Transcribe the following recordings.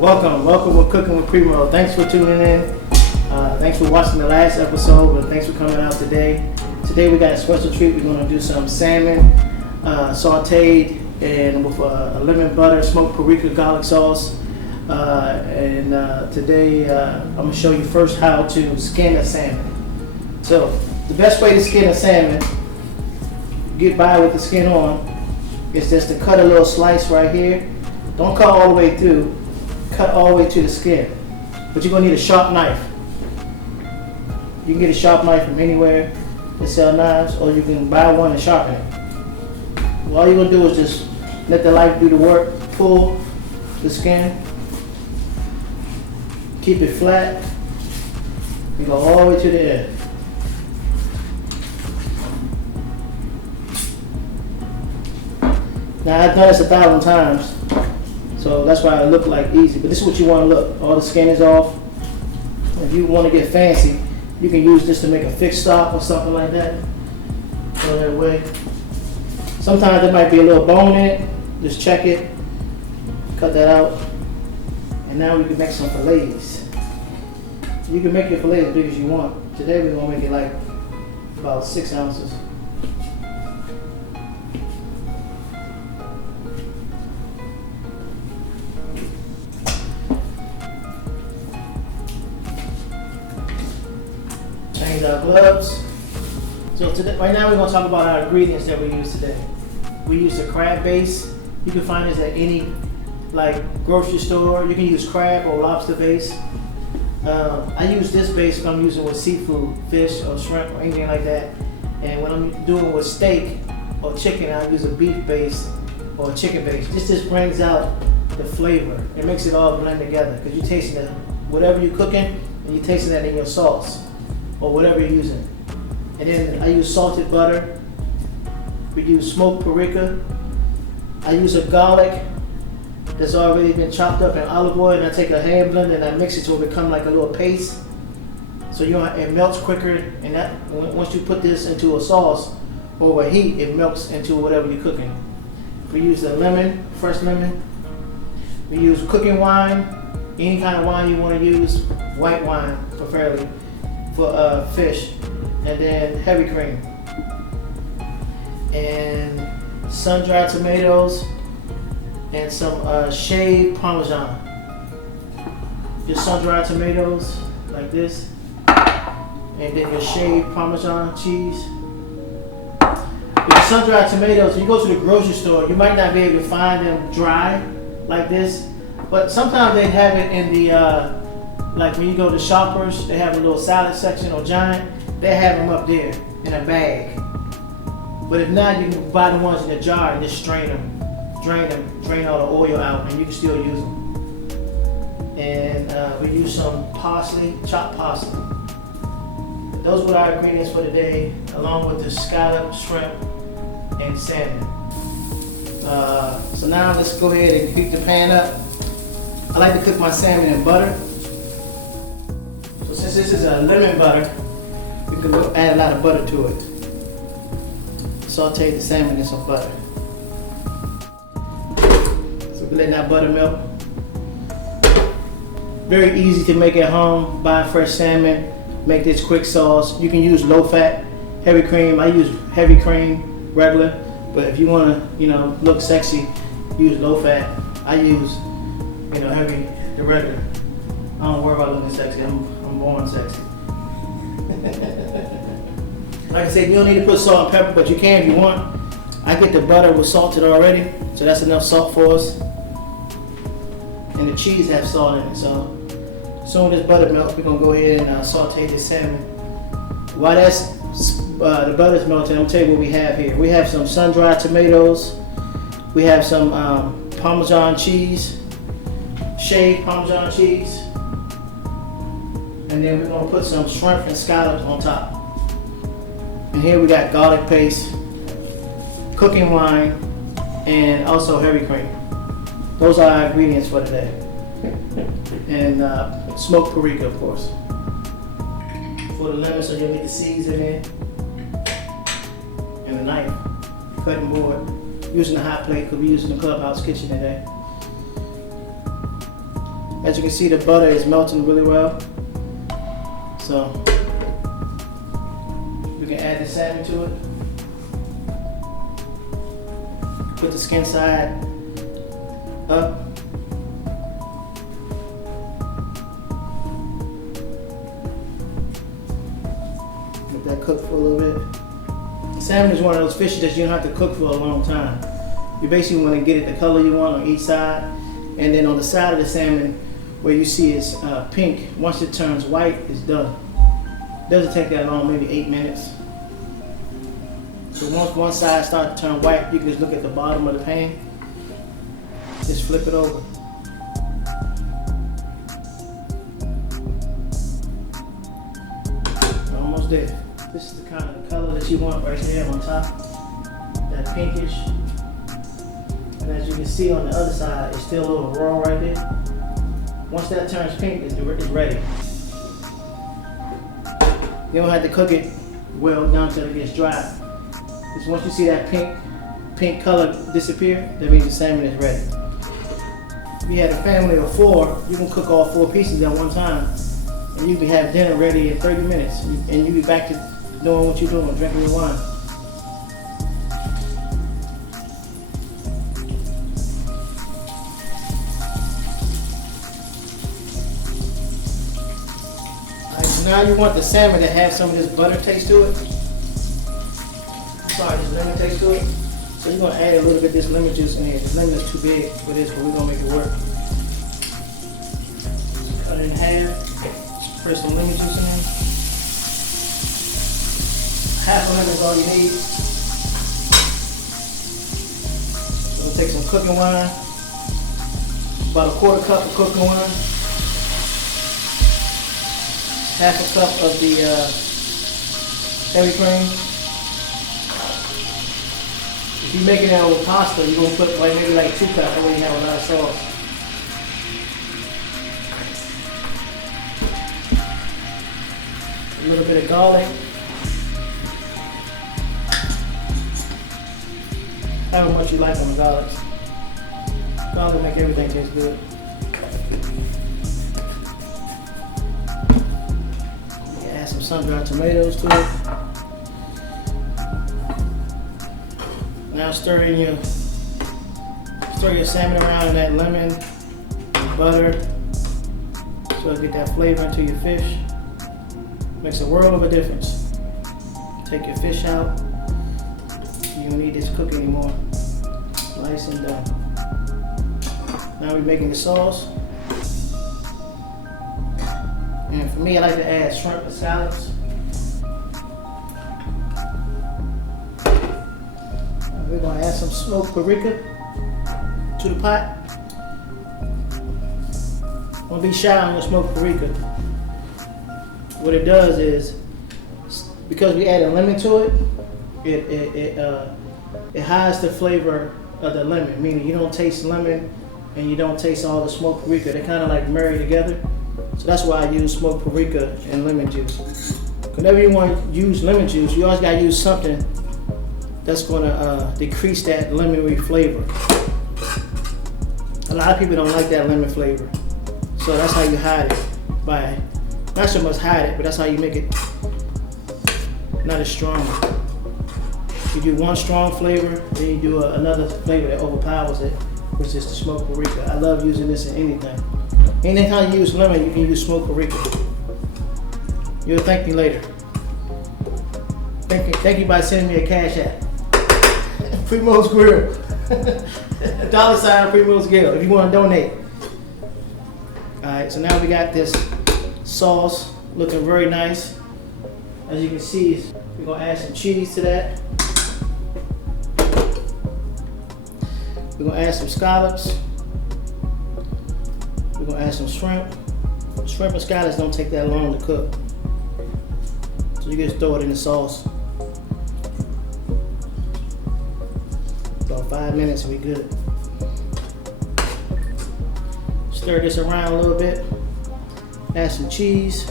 Welcome with Cooking with PRIMO. Thanks for tuning in. Thanks for watching the last episode, but thanks for coming out today. Today we got a special treat. We're going to do some salmon sauteed and with a lemon butter smoked paprika garlic sauce. Today I'm going to show you first how to skin a salmon. So the best way to skin a salmon, get by with the skin on, is just to cut a little slice right here. Don't cut all the way through. Cut all the way to the skin. But you're going to need a sharp knife. You can get a sharp knife from anywhere that sell knives, or you can buy one and sharpen it. All you're going to do is just let the knife do the work. Pull the skin. Keep it flat. And go all the way to the end. Now I've done this 1,000 times. So that's why it looked like easy, but this is what you want to look. All the skin is off. If you want to get fancy, you can use this to make a fixed stop or something like that. Go that way. Sometimes there might be a little bone in it. Just check it. Cut that out. And now we can make some fillets. You can make your fillet as big as you want. Today we're going to make it like about 6 ounces. Change our gloves. So today, right now we're going to talk about our ingredients that we use today. We use a crab base. You can find this at any grocery store. You can use crab or lobster base. I use this base if I'm using with seafood, fish or shrimp or anything like that. And when I'm doing with steak or chicken, I use a beef base or a chicken base. This just brings out the flavor. It makes it all blend together because you're tasting it, whatever you're cooking, and you're tasting that in your sauce or whatever you're using. And then I use salted butter. We use smoked paprika. I use a garlic that's already been chopped up in olive oil, and I take a hand blender and I mix it to become like a little paste. So it melts quicker, and once you put this into a sauce over heat, it melts into whatever you're cooking. We use the lemon, fresh lemon. We use cooking wine, any kind of wine you want to use, white wine preferably, for fish, and then heavy cream, and sun-dried tomatoes, and some shaved Parmesan. Just sun-dried tomatoes like this, and then your shaved Parmesan cheese. With the sun-dried tomatoes, when you go to the grocery store, you might not be able to find them dry like this, but sometimes they have it in the like when you go to Shoppers, they have a little salad section or Giant, they have them up there in a bag. But if not, you can buy the ones in the jar and just drain all the oil out, and you can still use them. And we use some parsley, chopped parsley. Those were our ingredients for today, along with the scallop, shrimp, and salmon. So now let's go ahead and heat the pan up. I like to cook my salmon in butter. So since this is a lemon butter, we can add a lot of butter to it. Saute the salmon in some butter. So we're letting that butter melt. Very easy to make at home. Buy fresh salmon, make this quick sauce. You can use low fat, heavy cream. I use heavy cream, regular. But if you want to, look sexy, use low fat. I use, heavy, the regular. I don't worry about looking sexy. I'm born sexy. Like I said, you don't need to put salt and pepper, but you can if you want. I get the butter with salted already, so that's enough salt for us. And the cheese has salt in it, so as soon as this butter melts, we're gonna go ahead and saute this salmon. While the butter's melting, I'm gonna tell you what we have here. We have some sun-dried tomatoes. We have some Parmesan cheese, shaved Parmesan cheese. And then we're gonna put some shrimp and scallops on top. And here we got garlic paste, cooking wine, and also heavy cream. Those are our ingredients for today. And smoked paprika, of course. For the lemon, so you'll need the seeds in it. And a knife, cutting board. Using a hot plate, because we're using the clubhouse kitchen today. As you can see, the butter is melting really well. So we can add the salmon to it. Put the skin side up. Let that cook for a little bit. Salmon is one of those fishes that you don't have to cook for a long time. You basically want to get it the color you want on each side. And then on the side of the salmon, where you see it's pink, once it turns white, it's done. Doesn't take that long, maybe 8 minutes. So once one side starts to turn white, you can just look at the bottom of the pan. Just flip it over. Almost there. This is the kind of color that you want right there on top. That pinkish. And as you can see on the other side, it's still a little raw right there. Once that turns pink, it's ready. You don't have to cook it well down until it gets dry. Because once you see that pink color disappear, that means the salmon is ready. If you had a family of 4, you can cook all 4 pieces at one time. And you can have dinner ready in 30 minutes. And you'll be back to doing what you're doing, drinking your wine. Alright, so now you want the salmon to have some of this butter taste to it. Sorry, this lemon taste to it. So you're gonna add a little bit of this lemon juice in here. The lemon is too big for this, but we're gonna make it work. Cut it in half. Spread some lemon juice in there. Half a lemon is all you need. So we'll take some cooking wine. About a 1/4 cup of cooking wine. Half a cup of the heavy cream. If you're making that with pasta, you're gonna put maybe 2 cups, that way you have a lot of sauce. A little bit of garlic. However much you like on the garlic. Garlic make everything taste good. You add some sun-dried tomatoes to it. Now stir your salmon around in that lemon, butter, so it'll get that flavor into your fish. Makes a world of a difference. Take your fish out. You don't need this cook anymore. Nice and done. Now we're making the sauce. And for me, I like to add shrimp and scallops. We're gonna add some smoked paprika to the pot. Don't be shy on your smoked paprika. What it does is, because we added lemon to it, it hides the flavor of the lemon. Meaning you don't taste lemon and you don't taste all the smoked paprika. They kind of like marry together. So that's why I use smoked paprika and lemon juice. Whenever you want to use lemon juice, you always gotta use something that's gonna decrease that lemony flavor. A lot of people don't like that lemon flavor. So that's how you hide it. By not so much hide it, but that's how you make it not as strong. You do one strong flavor, then you do another flavor that overpowers it, which is the smoked paprika. I love using this in anything. Anytime you use lemon, you can use smoked paprika. You'll thank me later. Thank you by sending me a cash app. PRIMO's Grill. $sign PRIMO's Grill if you want to donate. Alright, so now we got this sauce looking very nice. As you can see, we're going to add some cheese to that. We're going to add some scallops. We're going to add some shrimp. Shrimp and scallops don't take that long to cook. So you just throw it in the sauce. About 5 minutes and we good. Stir this around a little bit. Add some cheese,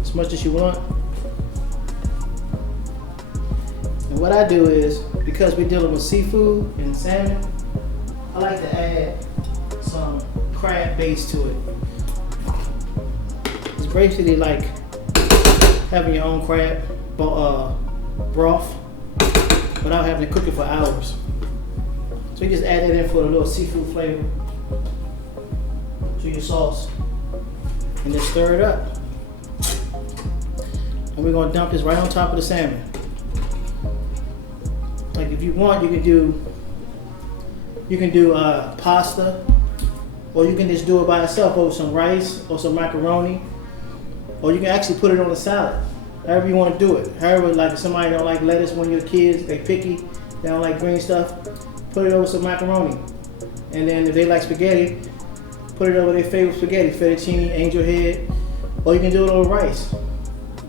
as much as you want. And what I do is, because we're dealing with seafood and salmon, I like to add some crab base to it. basically like having your own crab broth without having to cook it for hours. So you just add that in for a little seafood flavor to your sauce. And then stir it up. And we're gonna dump this right on top of the salmon. Like if you want, you can do pasta, or you can just do it by itself over some rice or some macaroni, or you can actually put it on a salad. However you want to do it. However, like if somebody don't like lettuce, one of your kids, they picky, they don't like green stuff, put it over some macaroni. And then if they like spaghetti, put it over their favorite spaghetti, fettuccine, angel head, or you can do it over rice.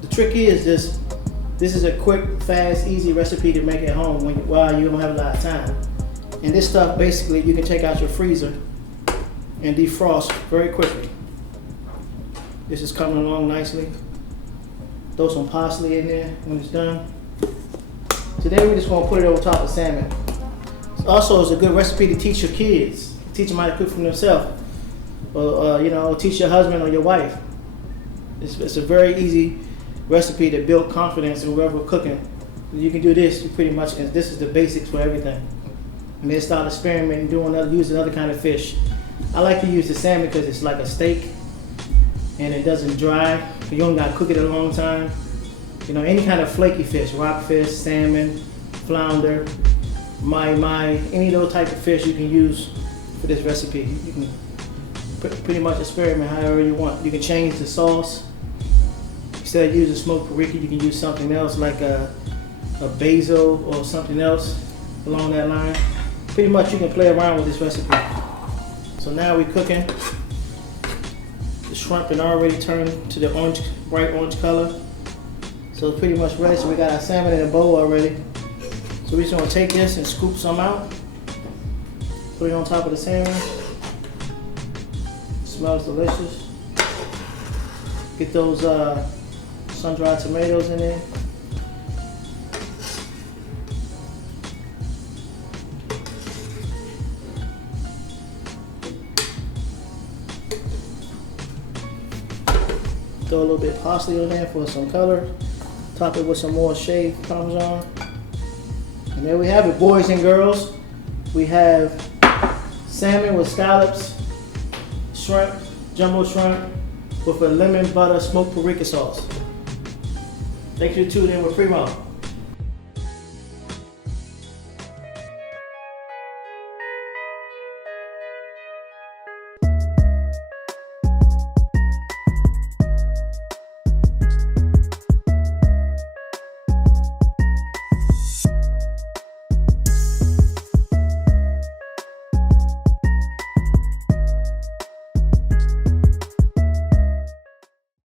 The trick is this is a quick, fast, easy recipe to make at home while you don't have a lot of time. And this stuff, basically, you can take out your freezer and defrost very quickly. This is coming along nicely. Throw some parsley in there when it's done. Today we're just gonna put it over top of salmon. Also, it's a good recipe to teach your kids. Teach them how to cook for themselves. Or teach your husband or your wife. It's a very easy recipe to build confidence in whoever cooking. You can do this pretty much, and this is the basics for everything. And then start experimenting, using other kind of fish. I like to use the salmon because it's like a steak, and it doesn't dry. You don't gotta cook it a long time. You know, any kind of flaky fish, rockfish, salmon, flounder, mai, any of those type of fish you can use for this recipe. You can pretty much experiment however you want. You can change the sauce. Instead of using smoked paprika, you can use something else like a basil or something else along that line. Pretty much you can play around with this recipe. So now we're cooking. The shrimp had already turned to the bright orange color. So it's pretty much ready. So we got our salmon in a bowl already. So we're just gonna take this and scoop some out. Put it on top of the salmon. Smells delicious. Get those sun-dried tomatoes in there. Throw a little bit of parsley in there for some color. Top it with some more shaved Parmesan. And there we have it, boys and girls. We have salmon with scallops, shrimp, jumbo shrimp, with a lemon butter smoked paprika sauce. Thanks for tuning in with PRIMO.